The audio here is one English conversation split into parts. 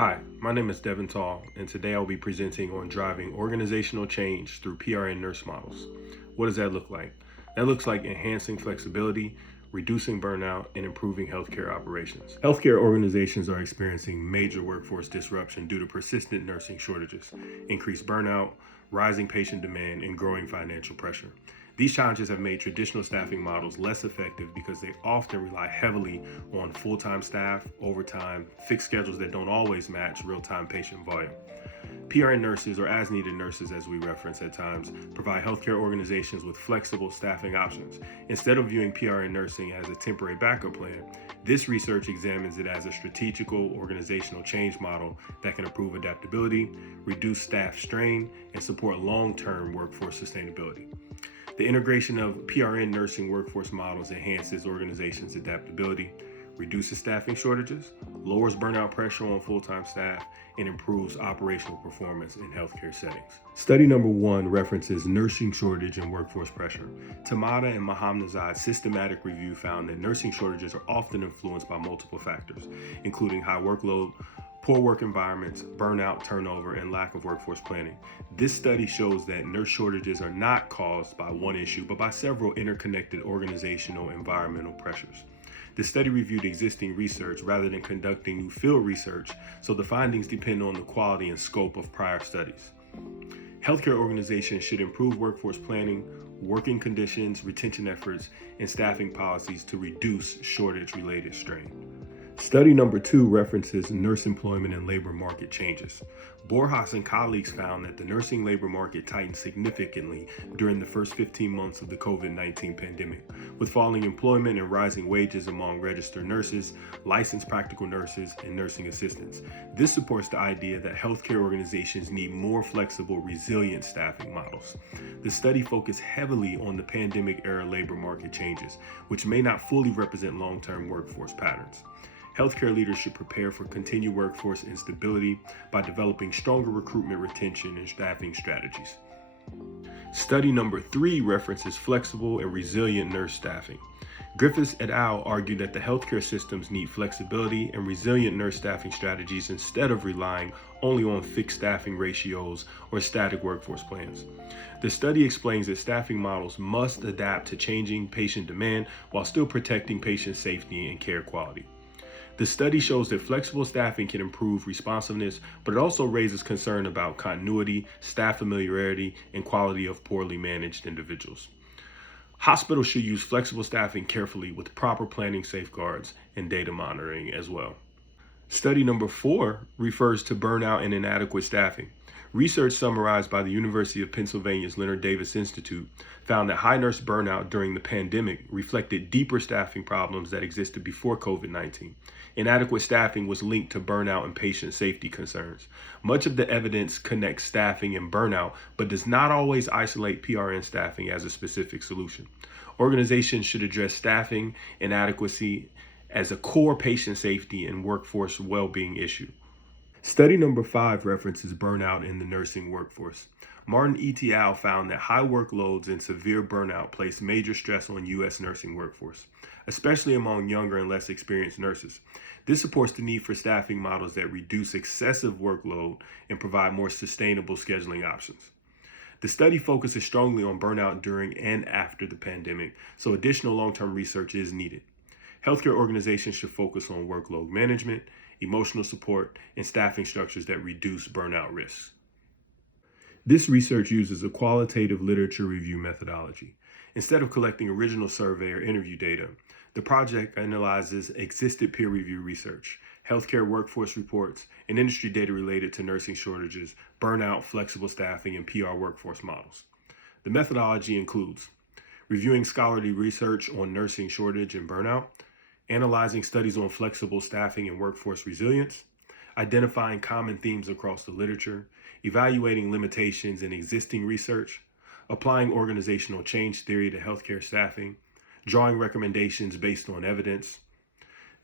Hi, my name is Devin, and today I'll be presenting on driving organizational change through PRN nurse models. What does that look like? That looks like enhancing flexibility, reducing burnout, and improving healthcare operations. Healthcare organizations are experiencing major workforce disruption due to persistent nursing shortages, increased burnout, rising patient demand, and growing financial pressure. These challenges have made traditional staffing models less effective because they often rely heavily on full-time staff, overtime, fixed schedules that don't always match real-time patient volume. PRN nurses, or as-needed nurses as we reference at times, provide healthcare organizations with flexible staffing options. Instead of viewing PRN nursing as a temporary backup plan, this research examines it as a strategical organizational change model that can improve adaptability, reduce staff strain, and support long-term workforce sustainability. The integration of PRN nursing workforce models enhances organizations' adaptability, reduces staffing shortages, lowers burnout pressure on full-time staff, and improves operational performance in healthcare settings. Study number 1 references nursing shortage and workforce pressure. Tamada and Mohammadzad's systematic review found that nursing shortages are often influenced by multiple factors, including high workload, poor work environments, burnout, turnover, and lack of workforce planning. This study shows that nurse shortages are not caused by one issue, but by several interconnected organizational environmental pressures. The study reviewed existing research rather than conducting new field research, so the findings depend on the quality and scope of prior studies. Healthcare organizations should improve workforce planning, working conditions, retention efforts, and staffing policies to reduce shortage-related strain. Study number 2 references nurse employment and labor market changes. Borjas and colleagues found that the nursing labor market tightened significantly during the first 15 months of the COVID-19 pandemic, with falling employment and rising wages among registered nurses, licensed practical nurses, and nursing assistants. This supports the idea that healthcare organizations need more flexible, resilient staffing models. The study focused heavily on the pandemic-era labor market changes, which may not fully represent long-term workforce patterns. Healthcare leaders should prepare for continued workforce instability by developing stronger recruitment, retention, and staffing strategies. Study number 3 references flexible and resilient nurse staffing. Griffiths et al. Argued that the healthcare systems need flexibility and resilient nurse staffing strategies instead of relying only on fixed staffing ratios or static workforce plans. The study explains that staffing models must adapt to changing patient demand while still protecting patient safety and care quality. The study shows that flexible staffing can improve responsiveness, but it also raises concern about continuity, staff familiarity, and quality of poorly managed individuals. Hospitals should use flexible staffing carefully with proper planning safeguards and data monitoring as well. Study number 4 refers to burnout and inadequate staffing. Research summarized by the University of Pennsylvania's Leonard Davis Institute found that high nurse burnout during the pandemic reflected deeper staffing problems that existed before COVID-19. Inadequate staffing was linked to burnout and patient safety concerns. Much of the evidence connects staffing and burnout, but does not always isolate PRN staffing as a specific solution. Organizations should address staffing inadequacy as a core patient safety and workforce well-being issue. Study number 5 references burnout in the nursing workforce. Martin et al. Found that high workloads and severe burnout place major stress on U.S. nursing workforce, especially among younger and less experienced nurses. This supports the need for staffing models that reduce excessive workload and provide more sustainable scheduling options. The study focuses strongly on burnout during and after the pandemic, so additional long-term research is needed. Healthcare organizations should focus on workload management, emotional support, and staffing structures that reduce burnout risks. This research uses a qualitative literature review methodology. Instead of collecting original survey or interview data, the project analyzes existing peer review research, healthcare workforce reports, and industry data related to nursing shortages, burnout, flexible staffing, and PR workforce models. The methodology includes reviewing scholarly research on nursing shortage and burnout, analyzing studies on flexible staffing and workforce resilience, identifying common themes across the literature, evaluating limitations in existing research, applying organizational change theory to healthcare staffing, drawing recommendations based on evidence.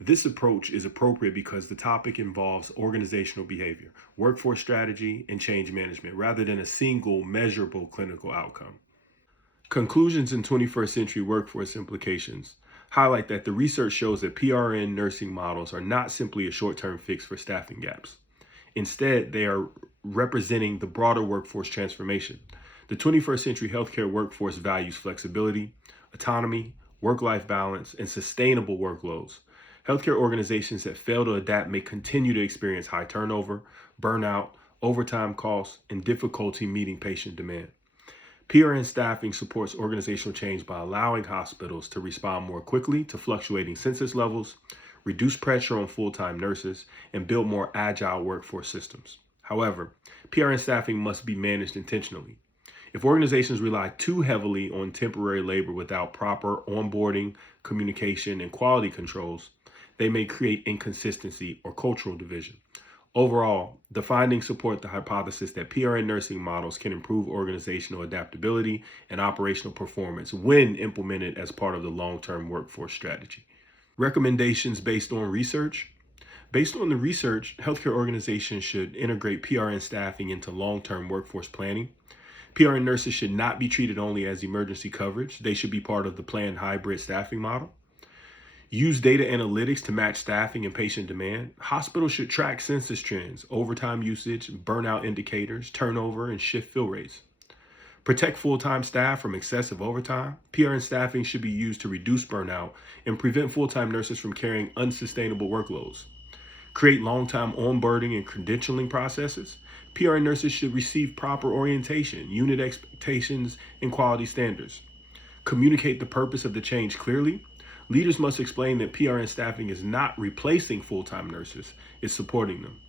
This approach is appropriate because the topic involves organizational behavior, workforce strategy, and change management, rather than a single measurable clinical outcome. Conclusions in 21st century workforce implications highlight that the research shows that PRN nursing models are not simply a short-term fix for staffing gaps. Instead, they are representing the broader workforce transformation. The 21st century healthcare workforce values flexibility, autonomy, work-life balance, and sustainable workloads. Healthcare organizations that fail to adapt may continue to experience high turnover, burnout, overtime costs, and difficulty meeting patient demand. PRN staffing supports organizational change by allowing hospitals to respond more quickly to fluctuating census levels, reduce pressure on full-time nurses, and build more agile workforce systems. However, PRN staffing must be managed intentionally. If organizations rely too heavily on temporary labor without proper onboarding, communication, and quality controls, they may create inconsistency or cultural division. Overall, the findings support the hypothesis that PRN nursing models can improve organizational adaptability and operational performance when implemented as part of the long-term workforce strategy. Recommendations based on research. Based on the research, healthcare organizations should integrate PRN staffing into long-term workforce planning. PRN nurses should not be treated only as emergency coverage. They should be part of the planned hybrid staffing model. Use data analytics to match staffing and patient demand. Hospitals should track census trends, overtime usage, burnout indicators, turnover, and shift fill rates. Protect full-time staff from excessive overtime. PRN staffing should be used to reduce burnout and prevent full-time nurses from carrying unsustainable workloads. Create long-term onboarding and credentialing processes. PRN nurses should receive proper orientation, unit expectations, and quality standards. Communicate the purpose of the change clearly. Leaders must explain that PRN staffing is not replacing full-time nurses, it's supporting them.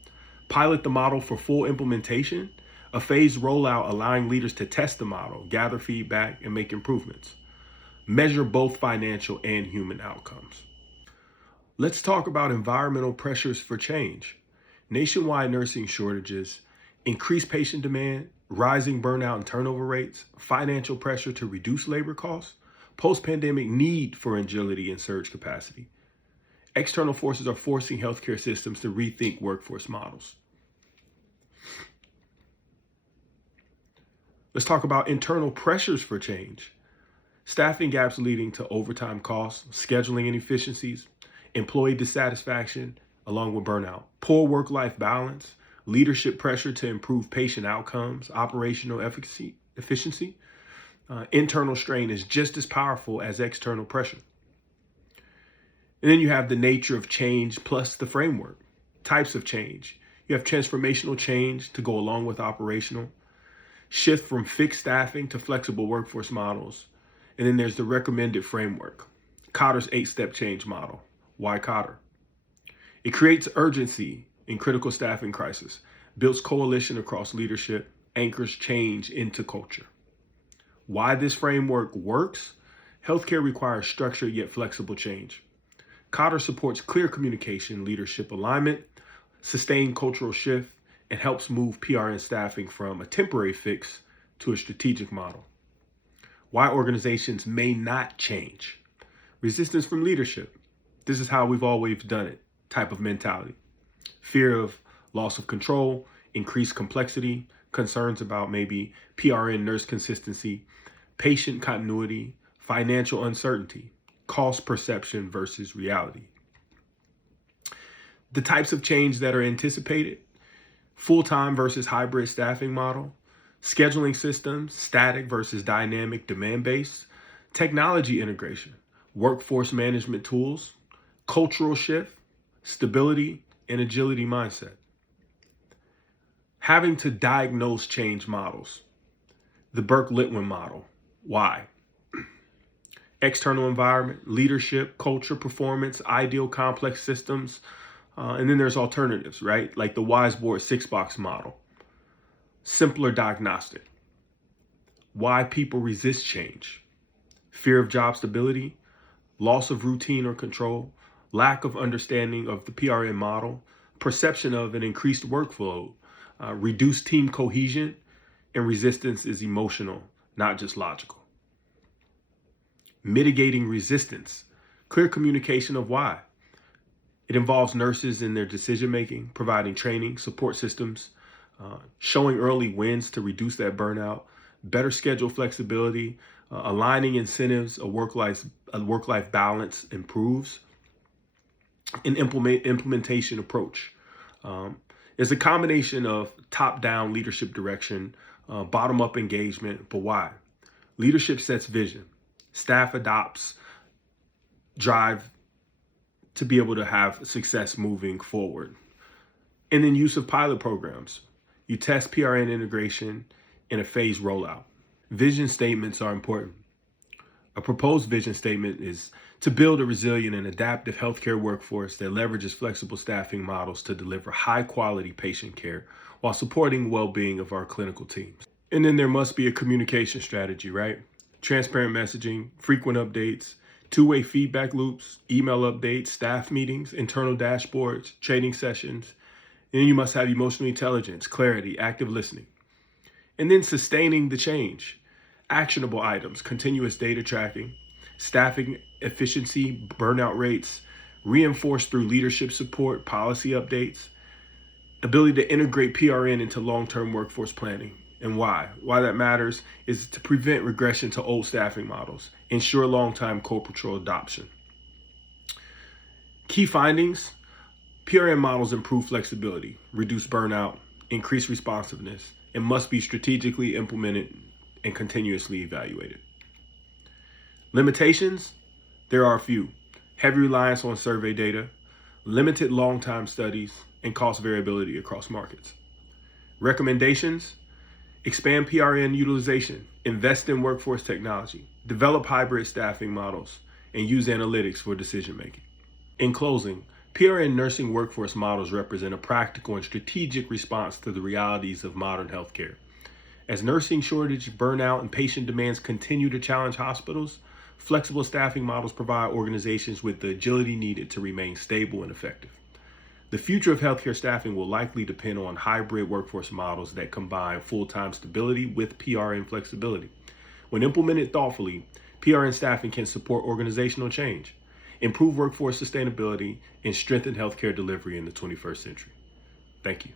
Pilot the model for full implementation, a phased rollout allowing leaders to test the model, gather feedback, and make improvements. Measure both financial and human outcomes. Let's talk about environmental pressures for change. Nationwide nursing shortages, increased patient demand, rising burnout and turnover rates, financial pressure to reduce labor costs, post-pandemic need for agility and surge capacity. External forces are forcing healthcare systems to rethink workforce models. Let's talk about internal pressures for change. Staffing gaps leading to overtime costs, scheduling inefficiencies, employee dissatisfaction, along with burnout. Poor work-life balance, leadership pressure to improve patient outcomes, operational efficiency. Internal strain is just as powerful as external pressure. And then you have the nature of change plus the framework. Types of change. You have transformational change to go along with operational. Shift from fixed staffing to flexible workforce models. And then there's the recommended framework. Kotter's 8-step change model. Why Kotter? It creates urgency in critical staffing crisis, builds coalition across leadership, anchors change into culture. Why this framework works? Healthcare requires structured yet flexible change. Kotter supports clear communication, leadership alignment, sustained cultural shift, and helps move PRN staffing from a temporary fix to a strategic model. Why organizations may not change? Resistance from leadership. This is how we've always done it, type of mentality. Fear of loss of control, increased complexity, concerns about maybe PRN nurse consistency, patient continuity, financial uncertainty, cost perception versus reality. The types of change that are anticipated: full-time versus hybrid staffing model, scheduling systems, static versus dynamic demand-based, technology integration, workforce management tools, cultural shift, stability, and agility mindset. Having to diagnose change models. The Burke-Litwin model. Why? External environment, leadership, culture, performance, ideal complex systems, and then there's alternatives, right? Like the Wiseboard 6-box model. Simpler diagnostic. Why people resist change. Fear of job stability, loss of routine or control, lack of understanding of the PRN model, perception of an increased workflow, reduced team cohesion, and resistance is emotional, not just logical. Mitigating resistance, clear communication of why. It involves nurses in their decision-making, providing training, support systems, showing early wins to reduce that burnout, better schedule flexibility, aligning incentives, a work-life balance improves, an implementation approach. It's a combination of top-down leadership direction, bottom-up engagement, but why? Leadership sets vision. Staff adopts drive to be able to have success moving forward. And then use of pilot programs. You test PRN integration in a phased rollout. Vision statements are important. A proposed vision statement is to build a resilient and adaptive healthcare workforce that leverages flexible staffing models to deliver high quality patient care while supporting well-being of our clinical teams. And then there must be a communication strategy, right? Transparent messaging, frequent updates, two-way feedback loops, email updates, staff meetings, internal dashboards, training sessions. And then you must have emotional intelligence, clarity, active listening. And then sustaining the change. Actionable items, continuous data tracking, staffing efficiency, burnout rates, reinforced through leadership support, policy updates, ability to integrate PRN into long-term workforce planning. And why? Why that matters is to prevent regression to old staffing models, ensure long-term co-patrol adoption. Key findings: PRN models improve flexibility, reduce burnout, increase responsiveness, and must be strategically implemented and continuously evaluated. Limitations: there are a few. Heavy reliance on survey data, limited long-time studies, and cost variability across markets. Recommendations: expand PRN utilization, invest in workforce technology, develop hybrid staffing models, and use analytics for decision-making. In closing, PRN nursing workforce models represent a practical and strategic response to the realities of modern healthcare. As nursing shortage, burnout, and patient demands continue to challenge hospitals, flexible staffing models provide organizations with the agility needed to remain stable and effective. The future of healthcare staffing will likely depend on hybrid workforce models that combine full-time stability with PRN flexibility. When implemented thoughtfully, PRN staffing can support organizational change, improve workforce sustainability, and strengthen healthcare delivery in the 21st century. Thank you.